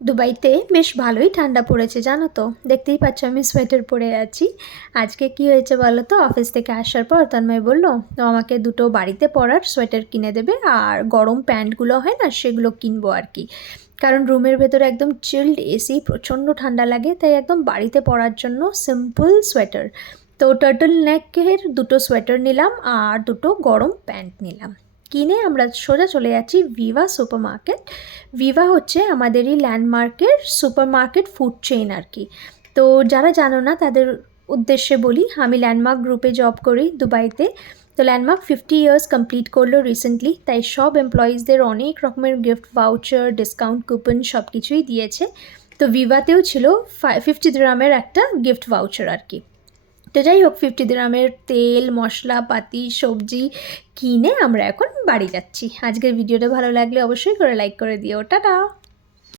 দুবাইতে বেশ ভালোই ঠান্ডা পড়েছে জানো তো, দেখতেই পাচ্ছ আমি সোয়েটার পরে আছি। আজকে কি হয়েছে বলো তো, অফিস থেকে আসার পর তন্ময় বললো তো আমাকে দুটো বাড়িতে পরার সোয়েটার কিনে দেবে, আর গরম প্যান্টগুলো হয় না সেগুলো কিনবো আর কি। কারণ রুমের ভেতরে একদম চিল্ড এসি, প্রচণ্ড ঠান্ডা লাগে, তাই একদম বাড়িতে পরার জন্য সিম্পল সোয়েটার। তো টার্টল নেকের দুটো সোয়েটার নিলাম আর দুটো গরম প্যান্ট নিলাম। কিনে আমরা সোজা চলে যাচ্ছি ভিভা সুপার মার্কেট। ভিভা হচ্ছে আমাদেরই ল্যান্ডমার্কের সুপার মার্কেট ফুড চেইন আর কি। তো যারা জানো না তাদের উদ্দেশ্যে বলি, আমি ল্যান্ডমার্ক গ্রুপে জব করি দুবাইতে। তো ল্যান্ডমার্ক 50 ইয়ার্স কমপ্লিট করলো রিসেন্টলি, তাই সব এমপ্লয়িজদের অনেক রকমের গিফট ভাউচার, ডিসকাউন্ট কুপন সব কিছুই দিয়েছে। তো ভিভাতেও ছিল 50 দিরহামের একটা গিফট ভাউচার আর কি। তো যাই হোক, 50 দিরহামের তেল মশলাপাতি সবজি কিনে আমরা এখন বাড়ি যাচ্ছি। আজকের ভিডিওটা ভালো লাগলে অবশ্যই করে লাইক করে দিও। টাটা।